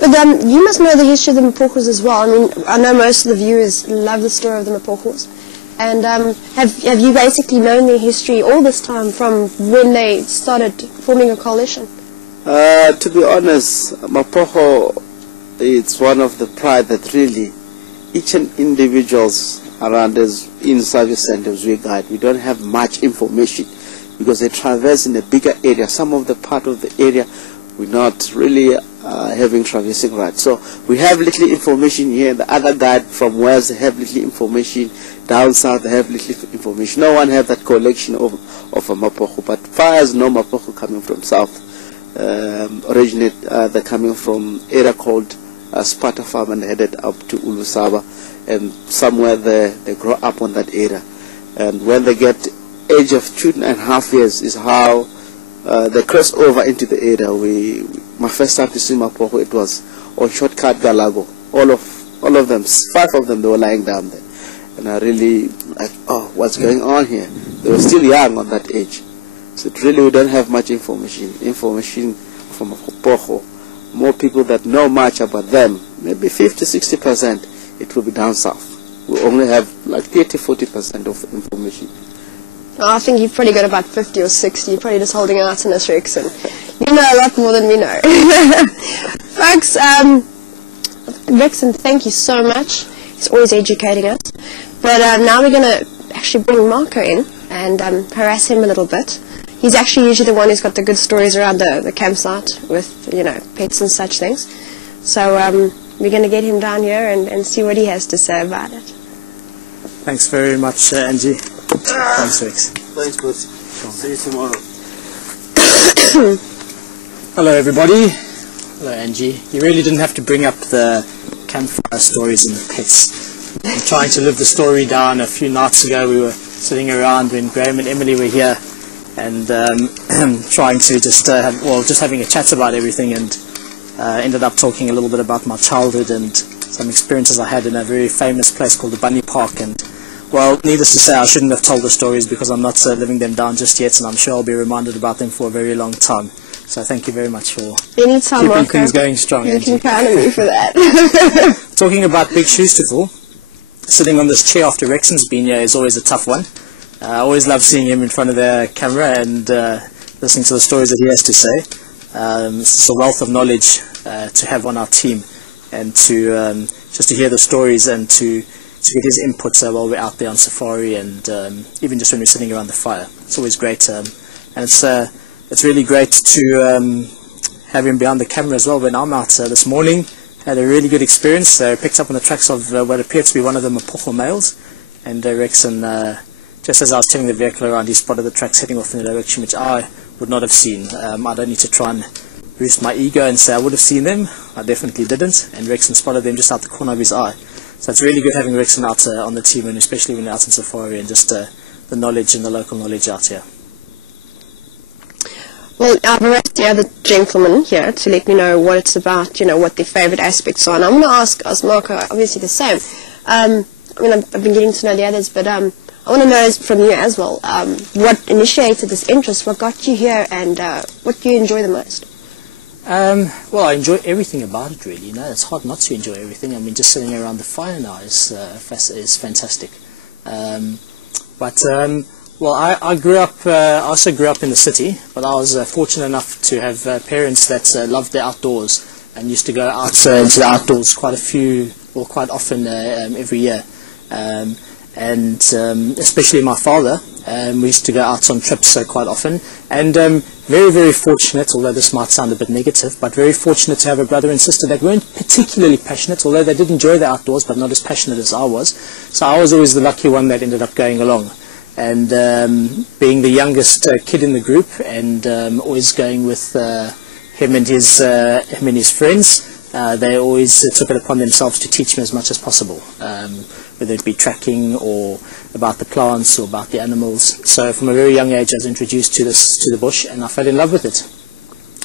But you must know the history of the Mapokos as well. I mean, I know most of the viewers love the story of the Mapokos. And have you basically known their history all this time from when they started forming a coalition? To be honest, Mapoko, it's one of the pride that really each and individuals around us in service centers we guide. We don't have much information because they traverse in a bigger area. Some of the part of the area we're not really having traversing rights. So we have little information here. The other guide from Wales, they have little information. Down south, they have little information. No one have that collection of a Mapoko. But far as no Mapoko coming from south, originate they're coming from area called Sparta Farm and headed up to Ulusaba. And somewhere there, they grow up on that area. And when they get age of 2.5 years is how they cross over into the area. My first time to see Mapoko, it was on Shortcut Galago. All of them, 5 of them, they were lying down there. And I really, like, oh, what's going on here? They were still young on that age. So really we don't have much information from Mapoko. More people that know much about them, maybe 50-60%, it will be down south. We only have like 30-40% of information. Oh, I think you've probably got about 50 or 60. You're probably just holding out on us, Rexon. You know a lot more than we know. Folks, Rexon, thank you so much. He's always educating us. But now we're going to actually bring Marco in and harass him a little bit. He's actually usually the one who's got the good stories around the campsite with, you know, pets and such things. So we're going to get him down here and see what he has to say about it. Thanks very much, Angie. Thanks, Rex. Thanks, bud. See you tomorrow. Hello, everybody. Hello, Angie. You really didn't have to bring up the campfire stories and the pets. I'm trying to live the story down. A few nights ago, we were sitting around when Graham and Emily were here, and trying to just having a chat about everything, and ended up talking a little bit about my childhood and some experiences I had in a very famous place called the Bunny Park. And well, needless to say, I shouldn't have told the stories because I'm not living them down just yet, and I'm sure I'll be reminded about them for a very long time. So thank you very much for keeping things going strong. You can count on me for that. Talking about big shoes to fill, sitting on this chair after Rexon's been here is always a tough one. I always love seeing him in front of the camera and listening to the stories that he has to say. It's a wealth of knowledge to have on our team, and to just to hear the stories and to get his input while we're out there on safari, and even just when we're sitting around the fire. It's always great, and it's really great to have him behind the camera as well. When I'm out this morning, had a really good experience. Picked up on the tracks of what appears to be one of the Mapoko males, and Rexon, just as I was turning the vehicle around, he spotted the tracks heading off in a direction which I would not have seen. I don't need to try and boost my ego and say I would have seen them. I definitely didn't, and Rexon spotted them just out the corner of his eye. So it's really good having Rexon out on the team, and especially when you're out in safari, and just the knowledge and the local knowledge out here. Well, I've arrested the other gentlemen here to let me know what it's about, you know, what their favourite aspects are. And I'm going to ask Marco, obviously the same. I mean, I've been getting to know the others, but I want to know from you as well, what initiated this interest, what got you here, and what do you enjoy the most? Well, I enjoy everything about it, really. You know, it's hard not to enjoy everything. I mean, just sitting around the fire now is fantastic. Well, I grew up. I also grew up in the city, but I was fortunate enough to have parents that loved the outdoors and used to go out into the outdoors quite often every year. And especially my father, we used to go out on trips quite often. And very, very fortunate, although this might sound a bit negative, but very fortunate to have a brother and sister that weren't particularly passionate, although they did enjoy the outdoors, but not as passionate as I was. So I was always the lucky one that ended up going along. And being the youngest kid in the group, and always going with him and his friends, they always took it upon themselves to teach me as much as possible, whether it be tracking or about the plants or about the animals. So from a very young age I was introduced to the bush, and I fell in love with it.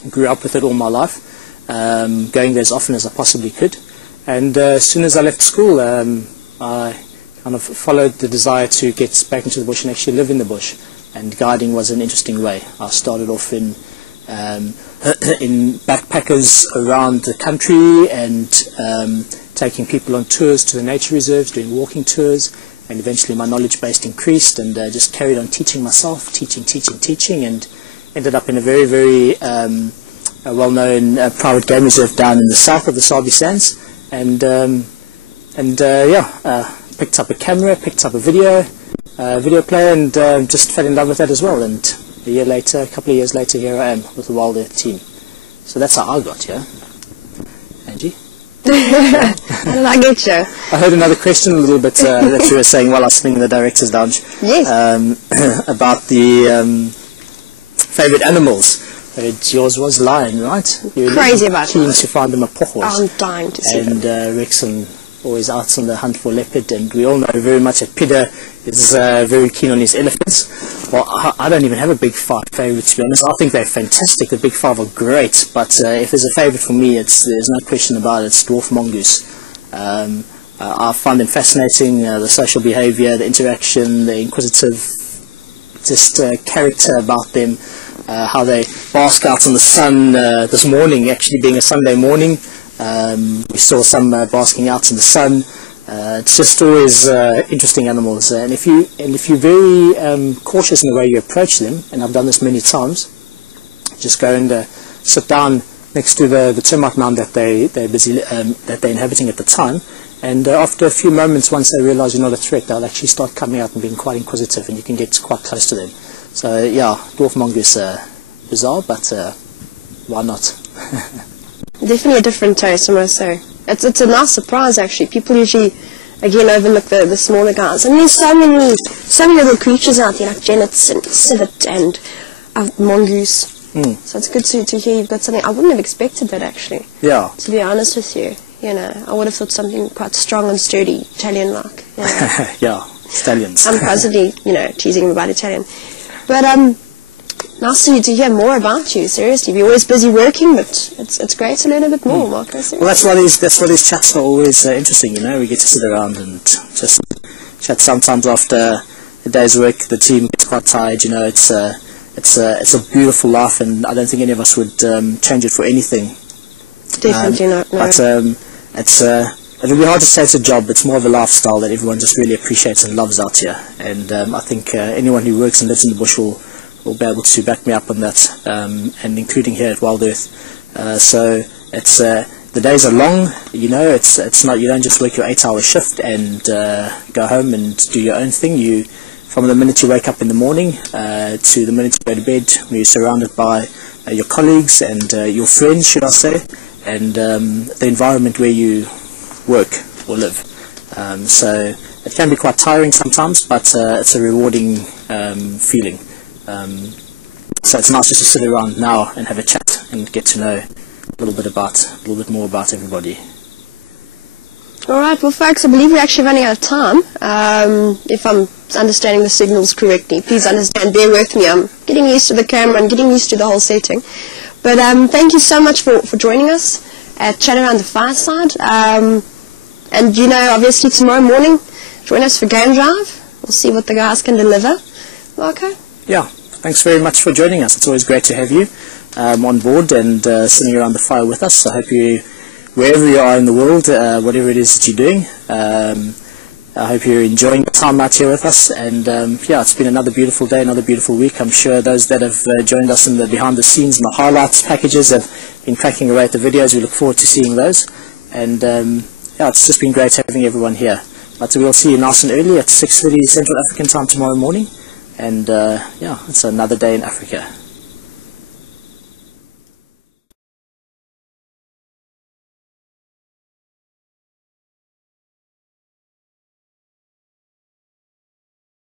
Grew up with it all my life, going there as often as I possibly could. And as soon as I left school, I kind of followed the desire to get back into the bush and actually live in the bush, and guiding was an interesting way. I started off in in backpackers around the country and taking people on tours to the nature reserves, doing walking tours, and eventually my knowledge base increased, and just carried on teaching myself, teaching, and ended up in a very, very a well-known private game reserve down in the south of the Sabi Sands, and picked up a camera, picked up a video player, and just fell in love with that as well. And a couple of years later, here I am with the WildEarth team. So that's how I got here. Angie? How did I get you? I heard another question a little bit that you were saying while I was sitting in the director's lounge. Yes. About the favourite animals. Yours was lion, right? You're Crazy about keen that. to find them a pohos. I'm dying to see and them. Rexon always out on the hunt for leopard, and we all know very much that Pt.3 is very keen on his elephants. Well, I don't even have a big five favourite, to be honest. I think they're fantastic. The big five are great, but if there's a favourite for me, there's no question about it. It's dwarf mongoose. I find them fascinating. The social behaviour, the interaction, the inquisitive, just character about them. How they bask out in the sun. This morning, actually being a Sunday morning, we saw some basking out in the sun. It's just always interesting animals, and if you're very cautious in the way you approach them, and I've done this many times, just go and sit down next to the termite mound that they're busy that they're inhabiting at the time, and after a few moments, once they realise you're not a threat, they'll actually start coming out and being quite inquisitive, and you can get quite close to them. So yeah, dwarf mongoose, bizarre, but why not? Definitely a different taste, I must say. It's a nice surprise, actually. People usually, again, overlook the smaller guys. And there's so many little creatures out there, like genets and civet and mongoose. So it's good to hear you've got something. I wouldn't have expected that, actually. Yeah. To be honest with you, I would have thought something quite strong and sturdy, Italian-like. Yeah, stallions. I'm constantly, teasing him about Italian. But nice to hear more about you. Seriously, we're always busy working, but it's great to learn a bit more, Marco. Seriously. Well, that's what these chats are always interesting. We get to sit around and just chat. Sometimes after a day's work, the team gets quite tired. It's a beautiful life, and I don't think any of us would change it for anything. Definitely not. No. But it'll be hard to say it's a job. It's more of a lifestyle that everyone just really appreciates and loves out here. And I think anyone who works and lives in the bush will be able to back me up on that, and including here at WildEarth. So it's the days are long. It's not, you don't just work your 8-hour shift and go home and do your own thing. From the minute you wake up in the morning to the minute you go to bed, you're surrounded by your colleagues and your friends, should I say, and the environment where you work or live. So it can be quite tiring sometimes, but it's a rewarding feeling. So it's nice just to sit around now and have a chat and get to know a little bit more about everybody. Alright, well folks, I believe we're actually running out of time. If I'm understanding the signals correctly, please understand, bear with me. I'm getting used to the camera and getting used to the whole setting. But thank you so much for joining us at Chat Around the Fireside. And obviously tomorrow morning, join us for Game Drive. We'll see what the guys can deliver. Marco? Yeah, thanks very much for joining us. It's always great to have you on board and sitting around the fire with us. I hope you, wherever you are in the world, whatever it is that you're doing, I hope you're enjoying the time out here with us. And it's been another beautiful day, another beautiful week. I'm sure those that have joined us in the behind the scenes and the highlights packages have been cracking away at the videos. We look forward to seeing those. And it's just been great having everyone here. But we'll see you nice and early at 6:30 Central African time tomorrow morning. And it's another day in Africa.